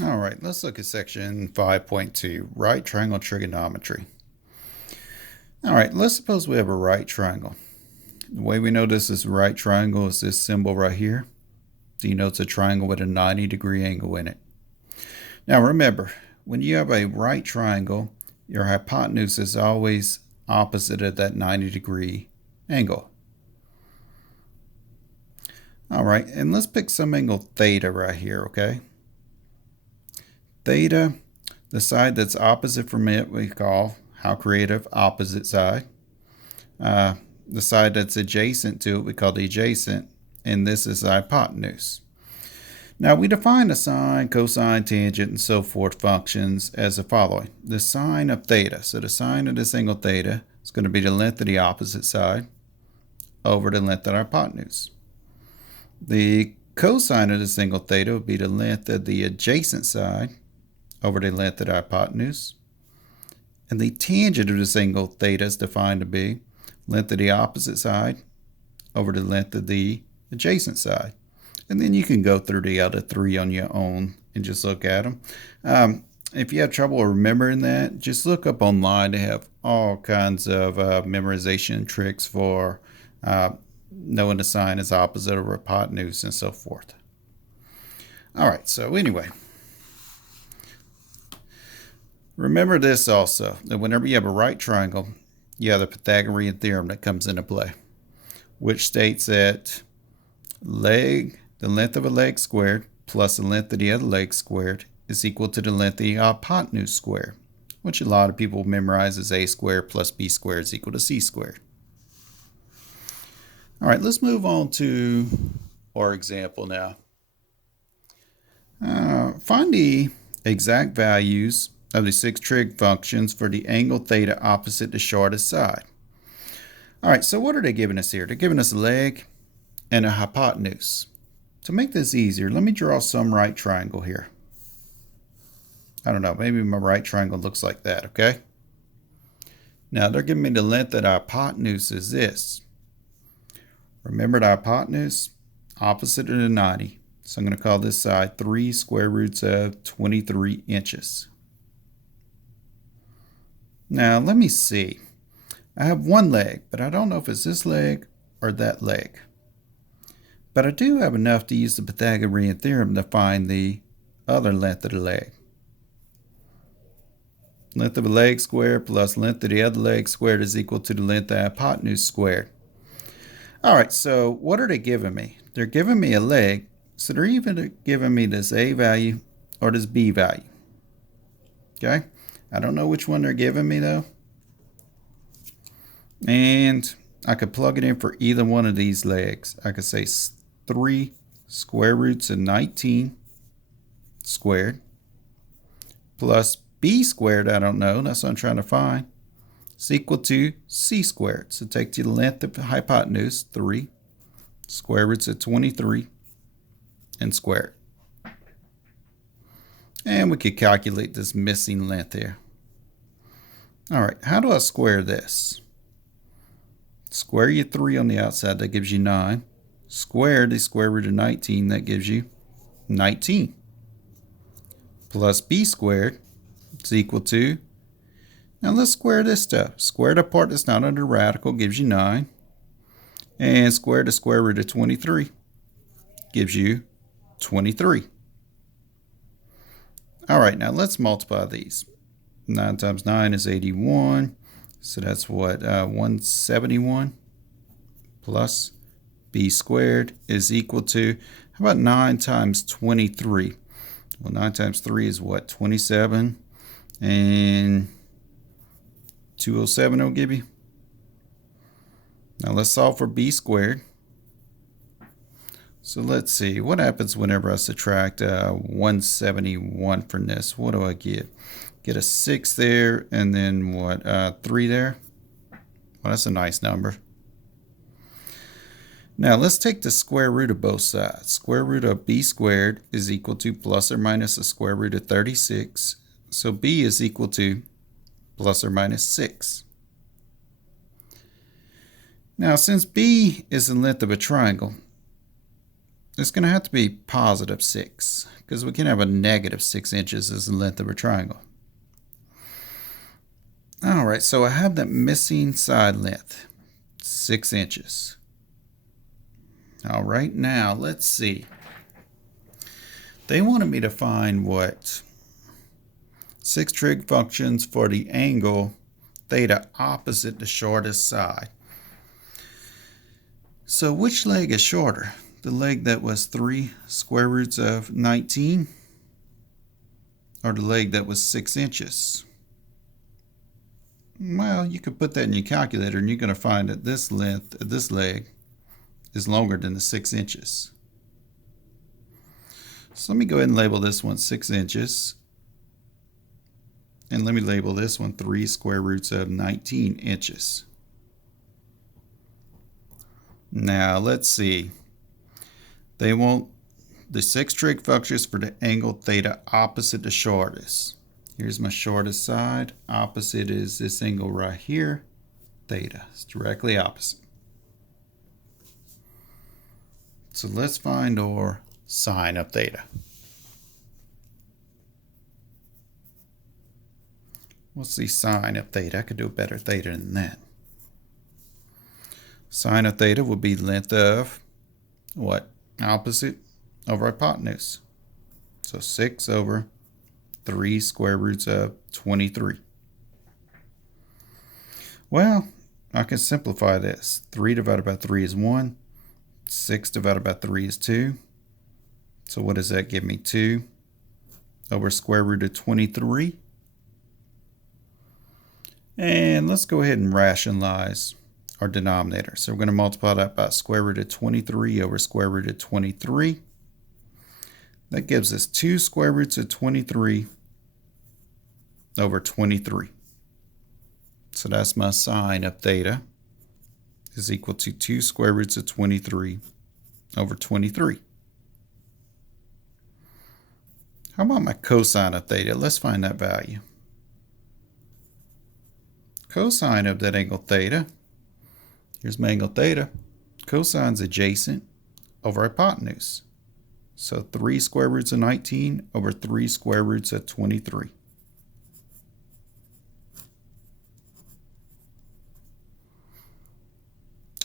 All right, let's look at section 5.2, right triangle trigonometry. All right, let's suppose we have a right triangle. The way we know this is a right triangle is this symbol right here. Denotes a triangle with a 90-degree angle in it. Now remember, when you have a right triangle, your hypotenuse is always opposite of that 90-degree angle. All right, and let's pick some angle theta right here, okay? Theta, the side that's opposite from it, we call, how creative, opposite side. The side that's adjacent to it, we call the adjacent, and this is the hypotenuse. Now we define the sine, cosine, tangent, and so forth functions as the following. The sine of theta, so the sine of this angle theta is going to be the length of the opposite side over the length of the hypotenuse. The cosine of this angle theta would be the length of the adjacent side over the length of the hypotenuse. And the tangent of this angle theta is defined to be length of the opposite side over the length of the adjacent side. And then you can go through the other three on your own and just look at them. If you have trouble remembering that, just look up online. They have all kinds of memorization tricks for knowing the sine is opposite of hypotenuse and so forth. All right, so anyway, remember this also, that whenever you have a right triangle, you have the Pythagorean theorem that comes into play, which states that the length of a leg squared plus the length of the other leg squared is equal to the length of the hypotenuse squared, which a lot of people memorize as a squared plus b squared is equal to c squared. All right, let's move on to our example now. Find the exact values of the 6 trig functions for the angle theta opposite the shortest side. All right, so what are they giving us here? They're giving us a leg and a hypotenuse. To make this easier, let me draw some right triangle here. I don't know, maybe my right triangle looks like that, okay? Now they're giving me the length of the hypotenuse is this. Remember the hypotenuse? Opposite of the 90. So I'm going to call this side 3 square roots of 23 inches. Now let me see. I have one leg, but I don't know if it's this leg or that leg. But I do have enough to use the Pythagorean theorem to find the other length of the leg. Length of a leg squared plus length of the other leg squared is equal to the length of the hypotenuse squared. All right, so what are they giving me? They're giving me a leg, so they're either giving me this A value or this B value. Okay, I don't know which one they're giving me though. And I could plug it in for either one of these legs. I could say 3 square roots of 19 squared plus b squared, I don't know, that's what I'm trying to find, is equal to c squared. So take the length of the hypotenuse, 3 square roots of 23, and square it. And we could calculate this missing length here. All right, how do I square this? Square your 3 on the outside, that gives you 9. Square the square root of 19, that gives you 19. Plus b squared is equal to, now let's square this stuff. Square the part that's not under radical gives you 9. And square the square root of 23 gives you 23. All right, now let's multiply these. 9 times 9 is 81. So that's what, 171 plus b squared is equal to, how about 9 times 23? Well, 9 times 3 is what, 27? And 207 will give you. Now let's solve for b squared. So let's see, what happens whenever I subtract 171 from this? What do I get? Get a 6 there, and then what, 3 there? Well, that's a nice number. Now let's take the square root of both sides. Square root of b squared is equal to plus or minus the square root of 36. So b is equal to plus or minus 6. Now since b is the length of a triangle, it's going to have to be positive 6 because we can have a negative 6 inches as the length of a triangle. All right, so I have that missing side length, 6 inches. All right, now let's see. They wanted me to find what 6 trig functions for the angle theta opposite the shortest side. So which leg is shorter? The leg that was 3 square roots of 19 or the leg that was 6 inches? Well, you could put that in your calculator and you're going to find that this length of this leg is longer than the 6 inches. So let me go ahead and label this one 6 inches. And let me label this one 3 square roots of 19 inches. Now let's see. They want the 6 trig functions for the angle theta opposite the shortest. Here's my shortest side. Opposite is this angle right here. Theta. It's directly opposite. So let's find our sine of theta. What's the sine of theta? I could do a better theta than that. Sine of theta would be length of what? Opposite over hypotenuse. So 6 over 3 square roots of 23. Well, I can simplify this. 3 divided by 3 is 1. 6 divided by 3 is 2. So what does that give me? 2 over square root of 23. And let's go ahead and rationalize our denominator. So we're going to multiply that by square root of 23 over square root of 23. That gives us 2 square roots of 23 over 23. So that's my sine of theta is equal to 2 square roots of 23 over 23. How about my cosine of theta? Let's find that value. Cosine of that angle theta, here's my angle theta. Cosine's adjacent over hypotenuse. So 3 square roots of 19 over 3 square roots of 23.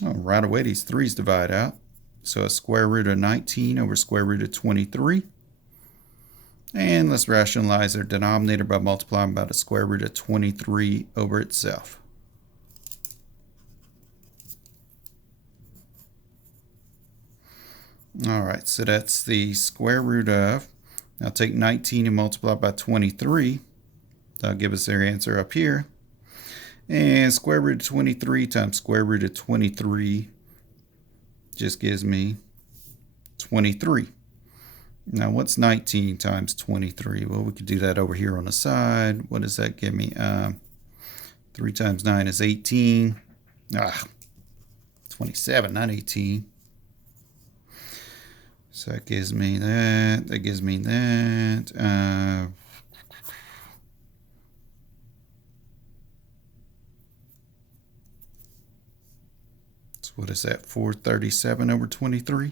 Oh, right away these 3's divide out. So a square root of 19 over square root of 23. And let's rationalize our denominator by multiplying by the square root of 23 over itself. All right, so that's the square root of, now take 19 and multiply by 23. That'll give us our answer up here. And square root of 23 times square root of 23 just gives me 23. Now what's 19 times 23? Well, we could do that over here on the side. What does that give me? 3 times 9 is 18. 27, not 18. So that gives me that. That gives me that. So what is that? 437 over 23.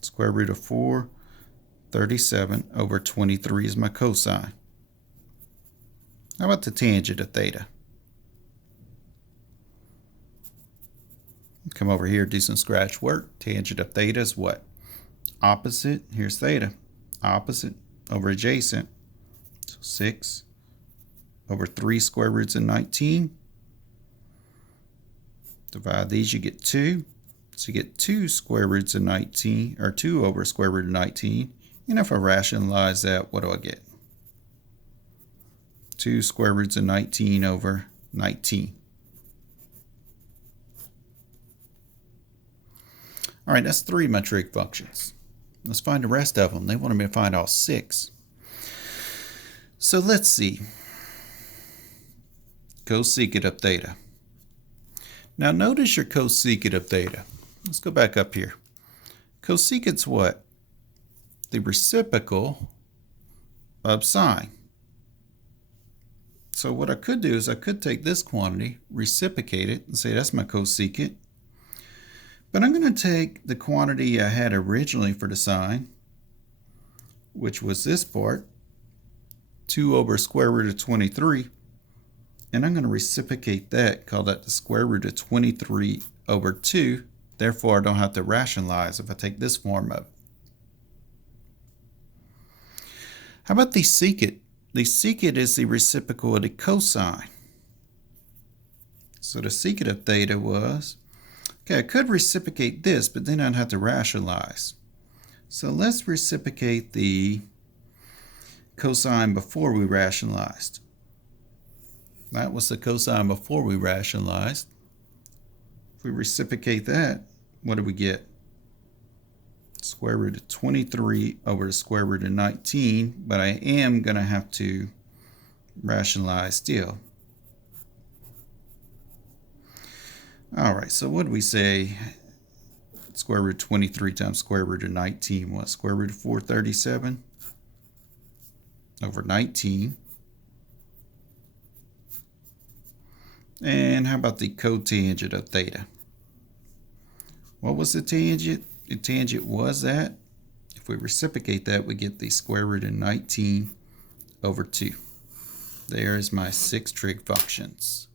Square root of 437 over 23 is my cosine. How about the tangent of theta? Come over here, do some scratch work. Tangent of theta is what? Opposite. Here's theta. Opposite over adjacent. So 6 over 3 square roots of 19. Divide these, you get 2. So you get 2 square roots of 19, or 2 over square root of 19. And if I rationalize that, what do I get? 2 square roots of 19 over 19. All right, that's 3 of my trig functions. Let's find the rest of them. They wanted me to find all 6. So let's see. Cosecant of theta. Now notice your cosecant of theta. Let's go back up here. Cosecant's what? The reciprocal of sine. So what I could do is I could take this quantity, reciprocate it, and say that's my cosecant. But I'm going to take the quantity I had originally for the sine, which was this part, 2 over square root of 23, and I'm going to reciprocate that, call that the square root of 23 over 2. Therefore, I don't have to rationalize if I take this form of it. How about the secant? The secant is the reciprocal of the cosine. So the secant of theta was, okay, I could reciprocate this, but then I'd have to rationalize. So let's reciprocate the cosine before we rationalized. That was the cosine before we rationalized. If we reciprocate that, what do we get? Square root of 23 over the square root of 19, but I am going to have to rationalize still. All right, so what do we say? Square root of 23 times square root of 19 was square root of 437 over 19. And how about the cotangent of theta? What was the tangent? The tangent was that. If we reciprocate that, we get the square root of 19 over 2. There's my 6 trig functions.